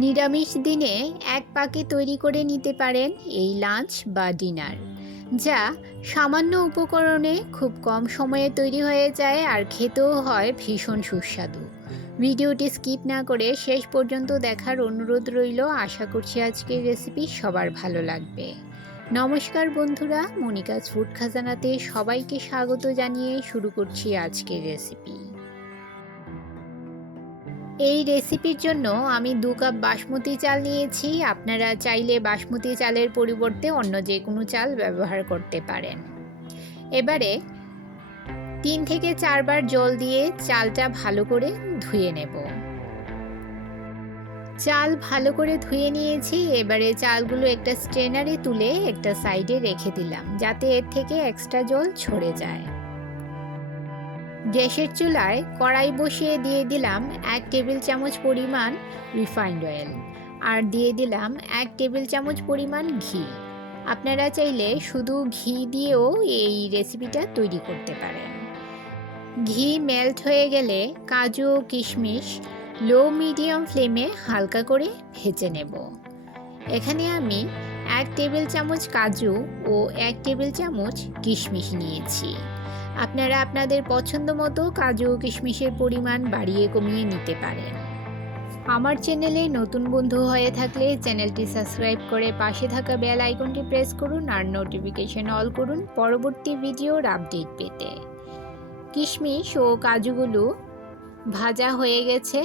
নিরামিষ দিনে এক পাকে তৈরি করে নিতে পারেন এই লাঞ্চ বা ডিনার, যা সামান্য উপকরণে খুব কম সময়ে তৈরি হয়ে যায় আর খেতেও হয় ভীষণ সুস্বাদু। ভিডিওটি স্কিপ না করে শেষ পর্যন্ত দেখার অনুরোধ রইল। আশা করছি আজকের রেসিপি সবার ভালো লাগবে। নমস্কার বন্ধুরা, মনিকাজ ফুড খাজানাতে সবাইকে স্বাগত জানিয়ে শুরু করছি আজকের রেসিপি। এই রেসিপির জন্য আমি 2 কাপ বাসমতি চাল নিয়েছি। আপনারা চাইলে বাসমতি চালের পরিবর্তে অন্য যে কোনো চাল ব্যবহার করতে পারেন। এবারে 3 থেকে 4 বার জল দিয়ে চালটা ভালো করে ধুয়ে নেব। চাল ভালো করে ধুয়ে নিয়েছি। এবারে চালগুলো একটা স্ট্রেনারে তুলে একটা সাইডে রেখে দিলাম, যাতে এর থেকে এক্সট্রা জল ঝরে যায়। গ্যাসের চুলায় কড়াই বসিয়ে দিয়ে দিলাম 1 টেবিল চামচ পরিমাণ রিফাইন্ড অয়েল আর দিয়ে দিলাম 1 টেবিল চামচ পরিমাণ ঘি। আপনারা চাইলে শুধু ঘি দিয়েও এই রেসিপিটা তৈরি করতে পারেন। ঘি মেল্ট হয়ে গেলে কাজু ও কিশমিশ লো মিডিয়াম ফ্লেমে হালকা করে ভেজে নেব। এখানে আমি 1 টেবিল চামচ কাজু ও 1 টেবিল চামচ কিশমিশ নিয়েছি। আপনারা আপনাদের পছন্দ মতো কাজু ও কিশমিশের পরিমাণ বাড়িয়ে কমিয়ে নিতে পারেন। আমার চ্যানেলে নতুন বন্ধু হয়ে থাকলে চ্যানেলটি সাবস্ক্রাইব করে পাশে থাকা বেল আইকনটি প্রেস করুন আর নোটিফিকেশন অল করুন পরবর্তী ভিডিওর আপডেট পেতে। কিশমিশ ও কাজুগুলো ভাজা হয়ে গেছে।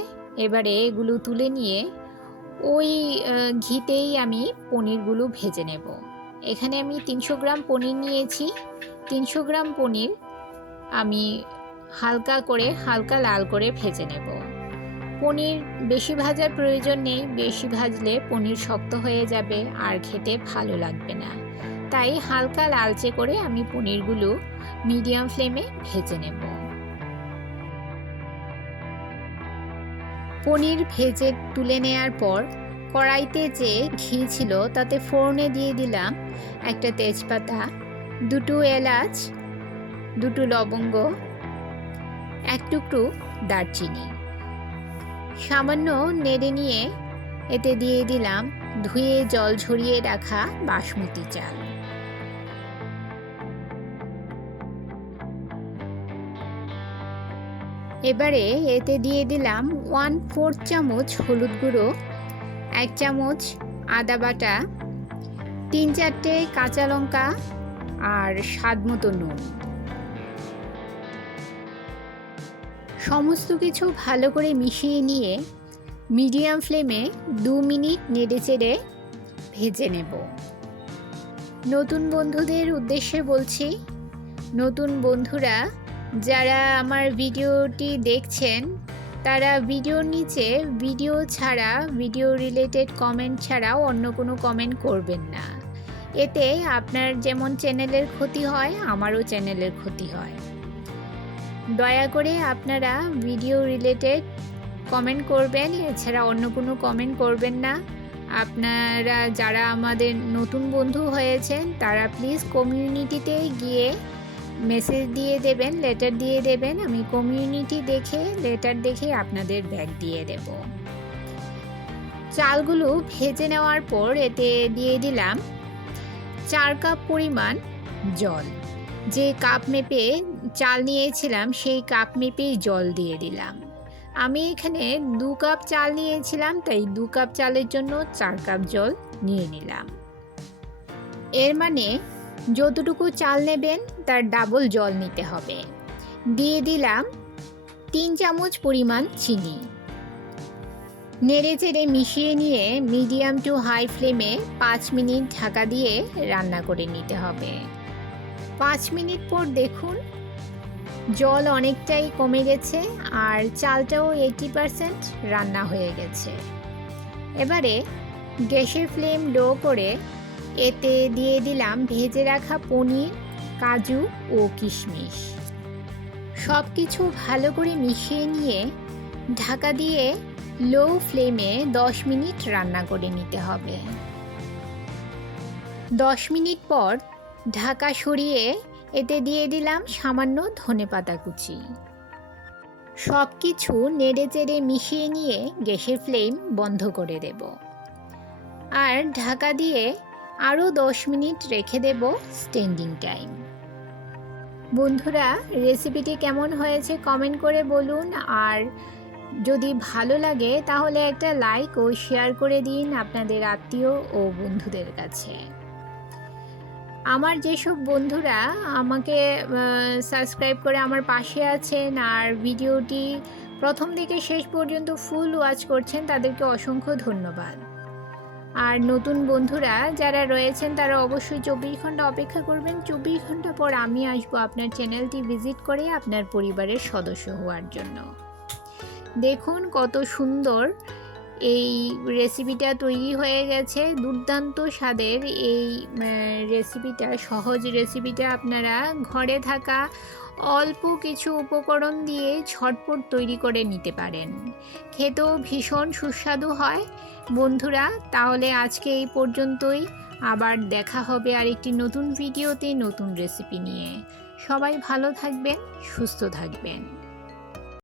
এবারে এগুলো তুলে নিয়ে ওই ঘিতেই আমি পনিরগুলো ভেজে নেব। এখানে আমি 300 গ্রাম পনির নিয়েছি। 300 গ্রাম পনির আমি হালকা লাল করে ভেজে নেব। পনির বেশি ভাজার প্রয়োজন নেই, বেশি ভাজলে পনির শক্ত হয়ে যাবে আর খেতে ভালো লাগবে না। তাই হালকা লালচে করে আমি পনিরগুলো মিডিয়াম ফ্লেমে ভেজে নেব। পনির ভেজে তুলে নেওয়ার পর কড়াইতে যে ঘি ছিল তাতে ফোড়নে দিয়ে দিলাম একটা তেজপাতা, 2টো এলাচ, 2টো লবঙ্গ, 1 টুকরো দারচিনি। সামান্য নেড়ে নিয়ে এতে দিয়ে দিলাম ধুয়ে জল ঝরিয়ে রাখা বাসমতি চাল। এবারে এতে দিয়ে দিলাম 1/4 চামচ হলুদ গুঁড়ো, 1 চামচ আদা বাটা, 3-4টে কাঁচা লঙ্কা আর স্বাদ মতো নুন। সমস্ত কিছু ভালো করে মিশিয়ে নিয়ে মিডিয়াম ফ্লেমে 2 মিনিট নেড়েচেড়ে ভেজে নেব। নতুন বন্ধুদের উদ্দেশ্যে বলছি, নতুন বন্ধুরা যারা আমার ভিডিওটি দেখছেন তারা ভিডিওর নিচে ভিডিও রিলেটেড কমেন্ট ছাড়াও অন্য কোনো কমেন্ট করবেন না। এতে আপনার যেমন চ্যানেলের ক্ষতি হয়, আমারও চ্যানেলের ক্ষতি হয়। দয়া করে আপনারা ভিডিও রিলেটেড কমেন্ট করবেন, এছাড়া অন্য কোনো কমেন্ট করবেন না। আপনারা যারা আমাদের নতুন বন্ধু হয়েছেন তারা প্লিজ কমিউনিটিতে গিয়ে মেসেজ দিয়ে দেবেন, লেটার দিয়ে দেবেন। আমি কমিউনিটি দেখে লেটার দেখে আপনাদের ব্যাগ দিয়ে দেব। চালগুলো ভেজে নেওয়ার পর এতে দিয়ে দিলাম 4 কাপ পরিমাণ জল। যে কাপ মেপে চাল নিয়েছিলাম সেই কাপ মেপেই জল দিয়ে দিলাম। আমি এখানে 2 কাপ চাল নিয়েছিলাম, তাই 2 কাপ চালের জন্য 4 কাপ জল নিয়ে নিলাম। এর মানে যতটুকু চাল নেবেন তার ডাবল জল নিতে হবে। দিয়ে দিলাম 3 চামচ পরিমাণ চিনি। নেড়ে চেড়ে মিশিয়ে নিয়ে মিডিয়াম টু হাই ফ্লেমে 5 মিনিট ঢাকা দিয়ে রান্না করে নিতে হবে। 5 মিনিট পর দেখুন জল অনেকটাই কমে গেছে আর চালটাও 80% রান্না হয়ে গেছে। এবারে গ্যাসের ফ্লেম লো করে এতে দিয়ে দিলাম ভেজে রাখা পনির, কাজু ও কিশমিশ। সব কিছু ভালো করে মিশিয়ে নিয়ে ঢাকা দিয়ে লো ফ্লেমে 10 মিনিট রান্না করে নিতে হবে। 10 মিনিট পর ঢাকা সরিয়ে এতে দিয়ে দিলাম সামান্য ধনেপাতা কুচি। সব কিছু নেড়েচেড়ে মিশিয়ে নিয়ে গ্যাসের ফ্লেম বন্ধ করে দেব আর ঢাকা দিয়ে আরও 10 মিনিট রেখে দেব স্ট্যান্ডিং টাইম। বন্ধুরা, রেসিপিটি কেমন হয়েছে কমেন্ট করে বলুন, আর যদি ভালো লাগে তাহলে একটা লাইক ও শেয়ার করে দিন আপনাদের আত্মীয় ও বন্ধুদের কাছে। আমার যেসব বন্ধুরা আমাকে সাবস্ক্রাইব করে আমার পাশে আছেন আর ভিডিওটি প্রথম থেকে শেষ পর্যন্ত ফুল ওয়াচ করছেন, তাদেরকে অসংখ্য ধন্যবাদ। আর নতুন বন্ধুরা যারা রয়েছেন তারা অবশ্যই 24 ঘন্টা অপেক্ষা করবেন। 24 ঘন্টা পর আমি আসবো আপনার চ্যানেলটি ভিজিট করে আপনার পরিবারের সদস্য হওয়ার জন্য। দেখুন কত সুন্দর এই রেসিপিটা তৈরি হয়ে গেছে। দুর্দান্ত স্বাদের এই রেসিপিটা, সহজ রেসিপিটা আপনারা ঘরে থাকা অল্প কিছু উপকরণ দিয়ে ঝটপট তৈরি করে নিতে পারেন। খেতেও ভীষণ সুস্বাদু হয়। বন্ধুরা, তাহলে আজকে এই পর্যন্তই। আবার দেখা হবে আরেকটি নতুন ভিডিওতে নতুন রেসিপি নিয়ে। সবাই ভালো থাকবেন, সুস্থ থাকবেন।